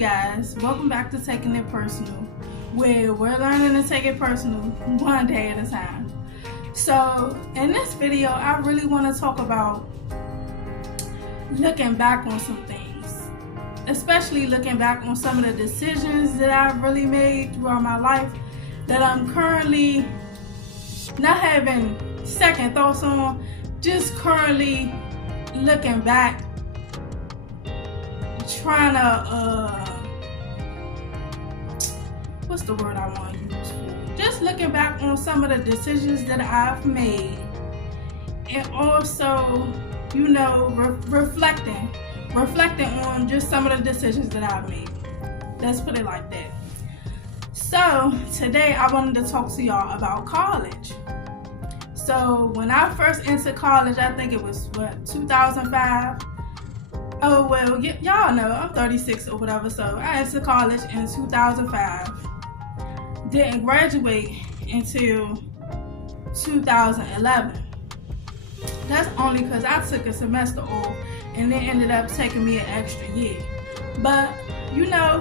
guys? Welcome back to Taking It Personal, where we're learning to take it personal one day at a time. So in this video, I really want to talk about looking back on some things, especially looking back on some of the decisions that I've really made throughout my life that I'm currently not having second thoughts on, just currently looking back, trying to what's the word I want to use for? Just looking back on some of the decisions that I've made, and also, you know, reflecting on just some of the decisions that I've made. Let's put it like that. So today I wanted to talk to y'all about college. So when I first entered college, I think it was 2005. Oh well, y'all know I'm 36 or whatever. So I entered college in 2005. Didn't graduate until 2011. That's only because I took a semester off and it ended up taking me an extra year. But you know,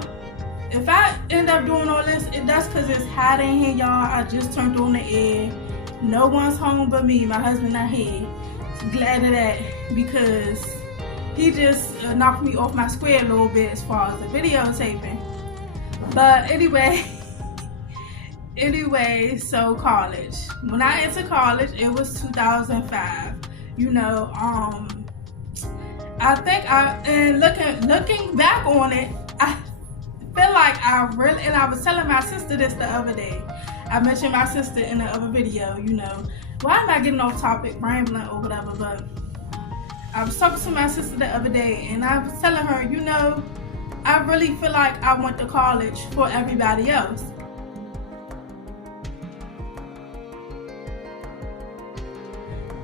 if I end up doing all this, that's because it's hot in here, y'all. I just turned on the air. No one's home but me. My husband not here. Glad of that, because he just knocked me off my square a little bit as far as the videotaping. But anyway, so college. When I entered college, it was 2005. You know, I think looking back on it, I feel like and I was telling my sister this the other day. I mentioned my sister in the other video, you know. Why am I getting off topic, rambling or whatever? But I was talking to my sister the other day, and I was telling her, you know, I really feel like I went to college for everybody else.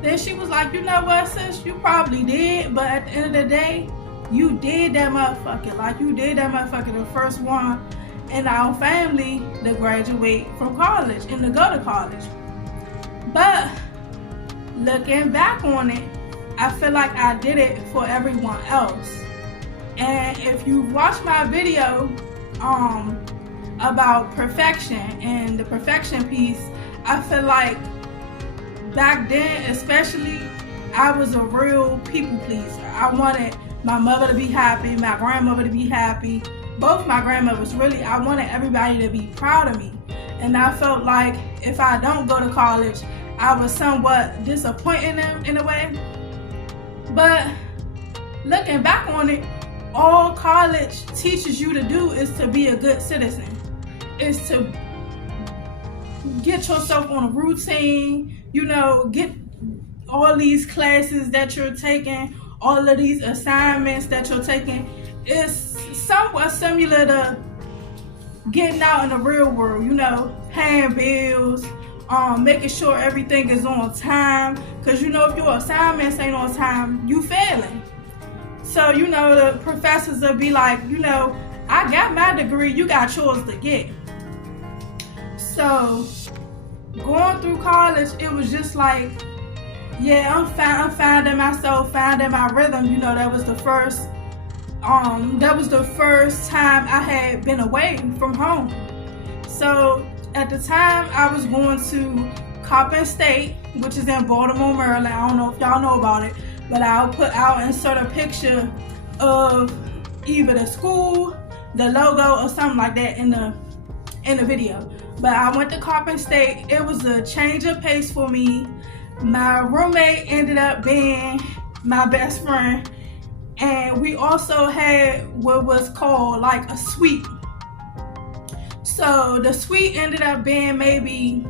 Then she was like, you know what, sis, you probably did, but at the end of the day, you did that motherfucker. Like, you did that motherfucker, the first one in our family to graduate from college and to go to college. But looking back on it, I feel like I did it for everyone else. And if you watch my video about perfection and the perfection piece, I feel like back then especially, I was a real people pleaser. I wanted my mother to be happy, my grandmother to be happy, both my grandmothers. Really, I wanted everybody to be proud of me. And I felt like if I don't go to college, I was somewhat disappointing them in a way. But looking back on it, all college teaches you to do is to be a good citizen. Is to get yourself on a routine, you know, get all these classes that you're taking, all of these assignments that you're taking. It's somewhat similar to getting out in the real world, you know, paying bills, making sure everything is on time. Because, you know, if your assignments ain't on time, you failing. So, you know, the professors will be like, you know, I got my degree, you got yours to get. So, going through college, it was just like, yeah, I'm finding myself, finding my rhythm. You know, that was the first time I had been away from home. So at the time, I was going to Coppin State, which is in Baltimore, Maryland. I don't know if y'all know about it, but I'll insert a picture of either the school, the logo, or something like that in the video. But I went to Coppin State. It was a change of pace for me. My roommate ended up being my best friend, and we also had what was called like a suite. So the suite ended up being maybe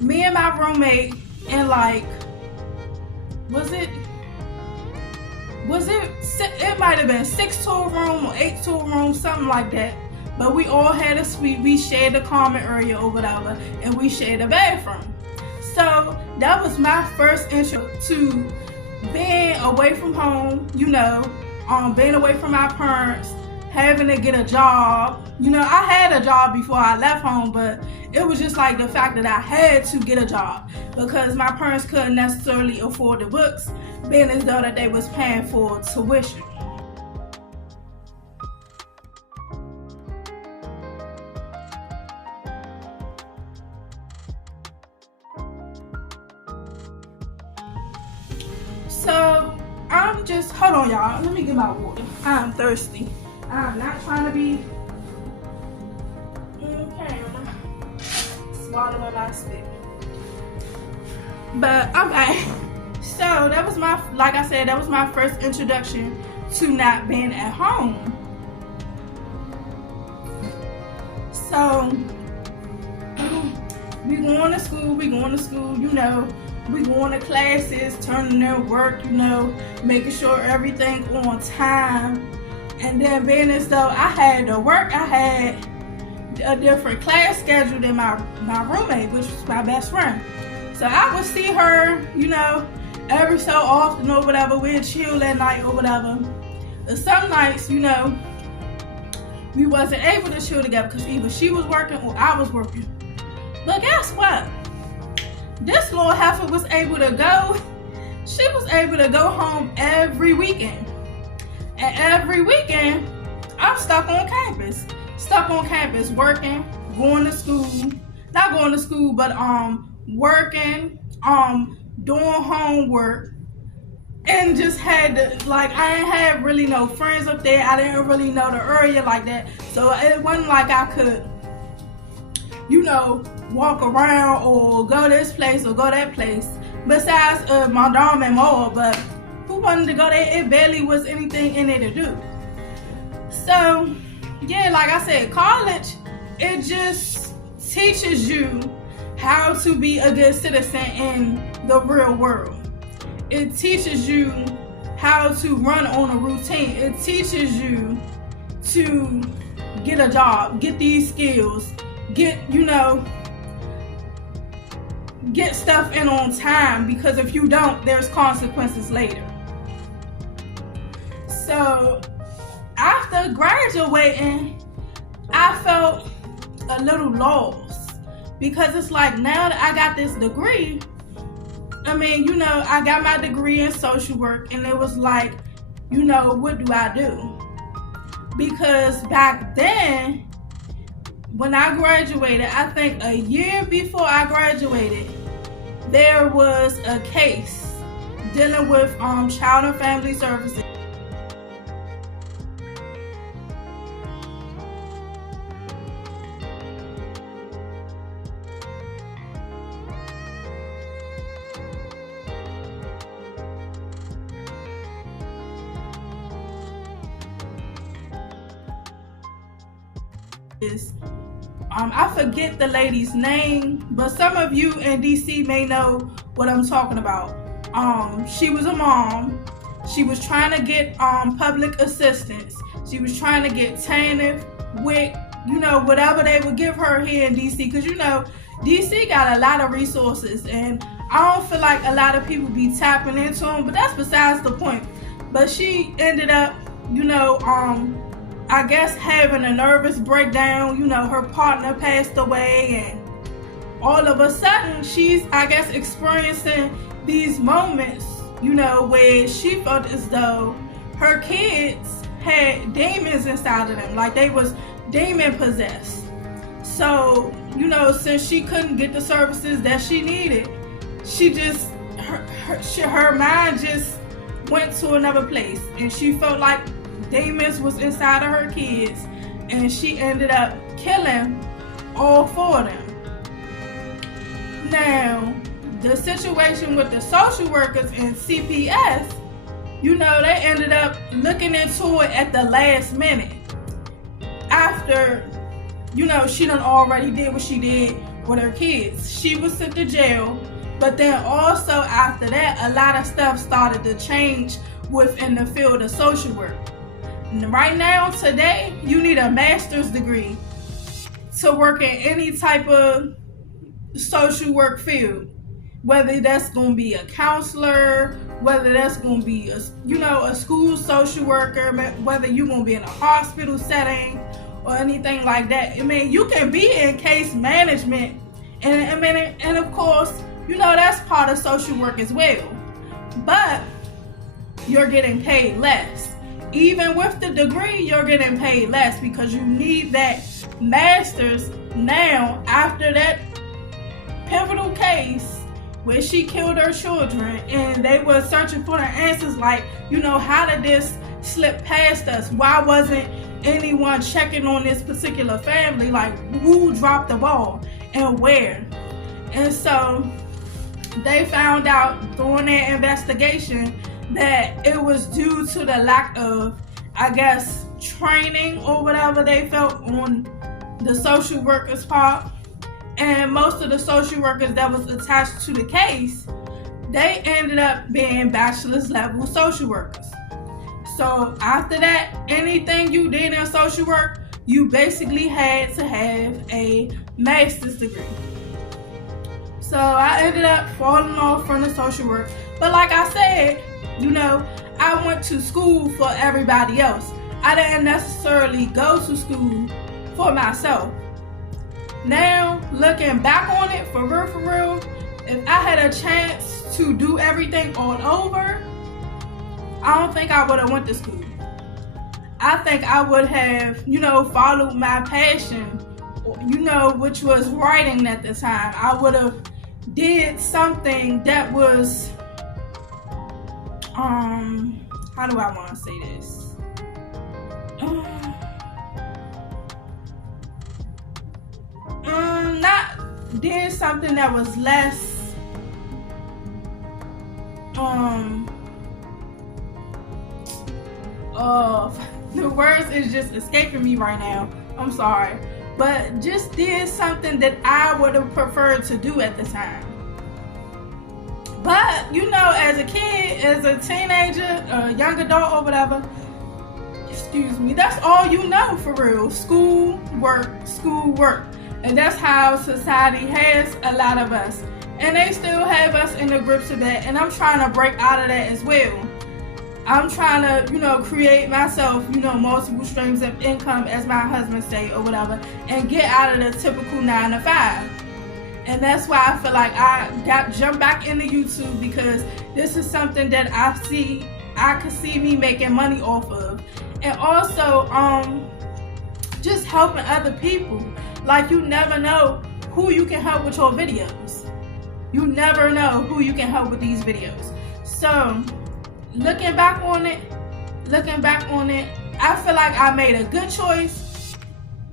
me and my roommate and like, it might have been 6 to a room or 8 to a room, something like that. But we all had a suite. We shared a common area or whatever, and we shared a bathroom. So that was my first intro to being away from home, you know, being away from my parents, having to get a job. You know, I had a job before I left home, but it was just like the fact that I had to get a job because my parents couldn't necessarily afford the books, being as though that they was paying for tuition. just, hold on y'all, let me get my water. I'm thirsty. I'm not trying to be swallowing my spit. But okay, so that was my, like I said, that was my first introduction to not being at home. So we going to school, you know, we going to classes, turning in work, you know, making sure everything on time. And then being as though I had to work, I had a different class schedule than my roommate, which was my best friend. So I would see her, you know, every so often or whatever. We'd chill at night or whatever. But some nights, you know, we wasn't able to chill together because either she was working or I was working. But guess what? This little heifer was able to go. She was able to go home every weekend. And every weekend, I'm stuck on campus. Working, going to school. Not going to school, but working, doing homework. And just had to, like, I didn't have really no friends up there. I didn't really know the area like that. So it wasn't like I could, you know, walk around or go this place or go that place. Besides my dorm and more, but who wanted to go there? It barely was anything in there to do. So, yeah, like I said, college, it just teaches you how to be a good citizen in the real world. It teaches you how to run on a routine. It teaches you to get a job, get these skills, get stuff in on time, because if you don't, there's consequences later. So after graduating, I felt a little lost, because it's like, now that I got this degree, I mean, you know, I got my degree in social work, and it was like, you know, what do I do? Because back then, when I graduated, I think a year before I graduated, there was a case dealing with Child and Family Services. I forget the lady's name, but some of you in DC may know what I'm talking about. She was a mom. She was trying to get public assistance. She was trying to get TANF, WIC, you know, whatever they would give her here in DC, because you know, DC got a lot of resources, and I don't feel like a lot of people be tapping into them, but that's besides the point. But she ended up, you know, I guess having a nervous breakdown. You know, her partner passed away, and all of a sudden she's, I guess, experiencing these moments, you know, where she felt as though her kids had demons inside of them, like they was demon possessed. So, you know, since she couldn't get the services that she needed, she just, her mind just went to another place, and she felt like demons was inside of her kids, and she ended up killing all four of them. Now, the situation with the social workers and CPS, you know, they ended up looking into it at the last minute. After, you know, she done already did what she did with her kids. She was sent to jail, but then also after that, a lot of stuff started to change within the field of social work. Right now, today, you need a master's degree to work in any type of social work field. Whether that's going to be a counselor, whether that's going to be a school social worker, whether you're going to be in a hospital setting or anything like that. I mean, you can be in case management, and of course, you know, that's part of social work as well. But you're getting paid less. Even with the degree, you're getting paid less because you need that master's. Now, after that pivotal case, where she killed her children, and they were searching for the answers like, how did this slip past us? Why wasn't anyone checking on this particular family? Like, who dropped the ball and where? And so they found out during their investigation that it was due to the lack of, I guess, training or whatever they felt on the social workers' part. And most of the social workers that was attached to the case, they ended up being bachelor's level social workers. So after that, anything you did in social work, you basically had to have a master's degree. So I ended up falling off from the social work. But like I said, I went to school for everybody else. I didn't necessarily go to school for myself. Now, looking back on it, for real, if I had a chance to do everything all over, I don't think I would have went to school. I think I would have, followed my passion, which was writing at the time. I would have did something that was, how do I want to say this? Not did something that was less, the words is just escaping me right now. I'm sorry. But just did something that I would have preferred to do at the time. But, as a kid, as a teenager, a young adult or whatever, that's all for real. School, work. And that's how society has a lot of us. And they still have us in the grips of that. And I'm trying to break out of that as well. I'm trying to, create myself, multiple streams of income, as my husband say, or whatever, and get out of the typical 9 to 5. And that's why I feel like I jump back into YouTube, because this is something that I could see me making money off of. And also, just helping other people. Like, you never know who you can help with your videos. You never know who you can help with these videos. So, looking back on it, I feel like I made a good choice,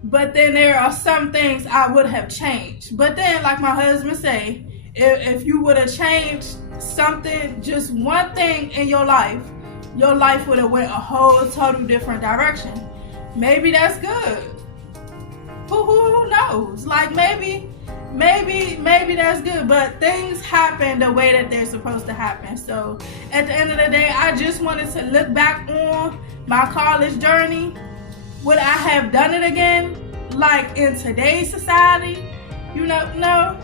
but then there are some things I would have changed. But then, like my husband say, if you would have changed something, just one thing in your life would have went a whole total different direction. Maybe that's good. Who knows? Like, maybe that's good, but things happen the way that they're supposed to happen. So at the end of the day, I just wanted to look back on my college journey. Would I have done it again? Like, in today's society? No.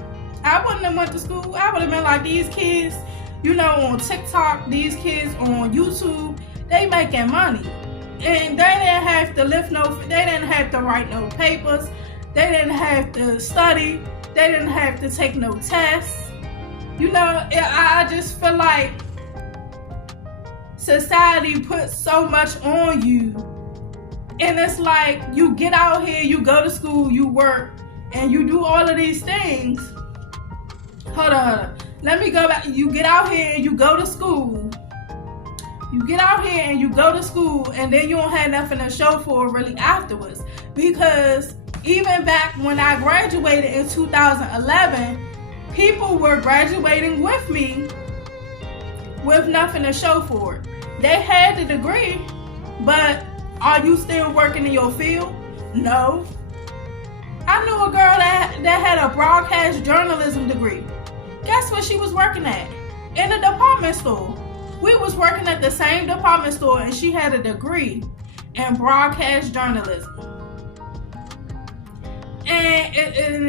I wouldn't have went to school. I would have been like these kids, on TikTok, these kids on YouTube, they making money. And they didn't have to they didn't have to write no papers. They didn't have to study. They didn't have to take no tests. I just feel like society puts so much on you. And it's like, you get out here, you go to school, you work, and you do all of these things. Hold on. Let me go back. You get out here and you go to school. And then you don't have nothing to show for it really afterwards. Because even back when I graduated in 2011, people were graduating with me with nothing to show for it. They had the degree, but are you still working in your field? No. I knew a girl that had a broadcast journalism degree. Guess what she was working at? In a department store. We was working at the same department store, and she had a degree in broadcast journalism. And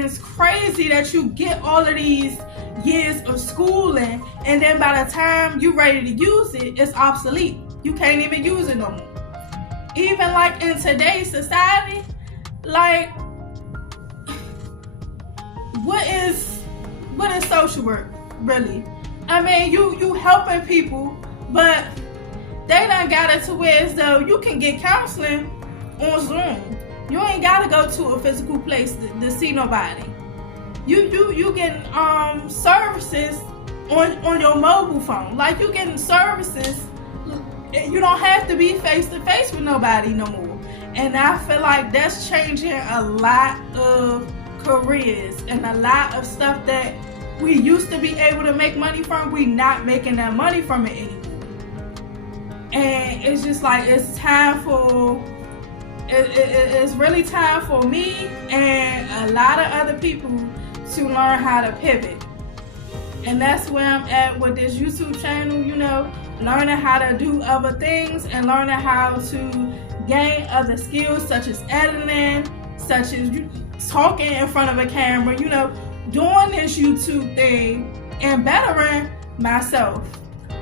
it's crazy that you get all of these years of schooling, and then by the time you're ready to use it, it's obsolete. You can't even use it no more. Even like in today's society, like, what is social work, really? I mean, you helping people, but they done got it to where as though you can get counseling on Zoom. You ain't gotta go to a physical place to see nobody. You get services on your mobile phone. Like, you getting services. You don't have to be face to face with nobody no more. And I feel like that's changing a lot of careers and a lot of stuff that we used to be able to make money from. We not making that money from it anymore. And it's just like, it's time for, it's really time for me and a lot of other people to learn how to pivot. And that's where I'm at with this YouTube channel, you know, learning how to do other things and learning how to gain other skills such as editing, such as talking in front of a camera, you know, doing this YouTube thing and bettering myself.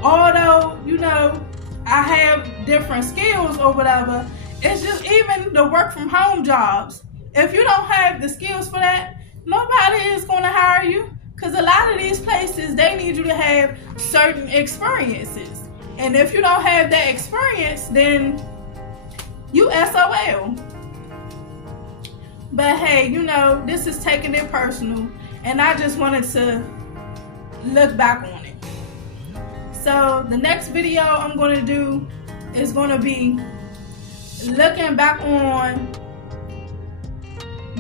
Although, you know, I have different skills or whatever, it's just even the work from home jobs. If you don't have the skills for that, nobody is going to hire you, because a lot of these places, they need you to have certain experiences. And if you don't have that experience, then you SOL. But hey, you know, this is taking it personal, and I just wanted to look back on it. So the next video I'm going to do is going to be looking back on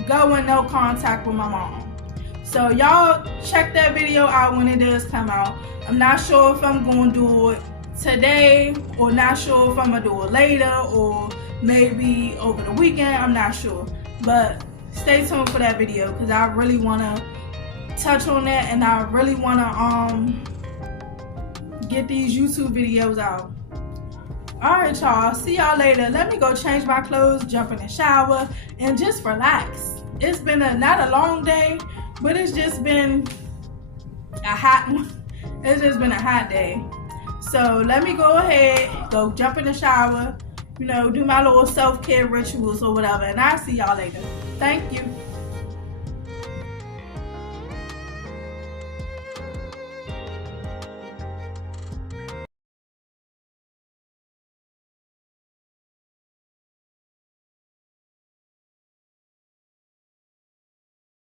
going no contact with my mom. So y'all check that video out when it does come out. I'm not sure if I'm going to do it today, or not sure if I'm going to do it later, or maybe over the weekend. I'm not sure. But stay tuned for that video, because I really want to touch on that, and I really want to get these YouTube videos out. Alright, y'all, see y'all later. Let me go change my clothes, jump in the shower, and just relax. It's been not a long day, but it's just been a hot one. It's just been a hot day. So let me go ahead, go jump in the shower, you know, do my little self-care rituals or whatever, and I'll see y'all later. Thank you.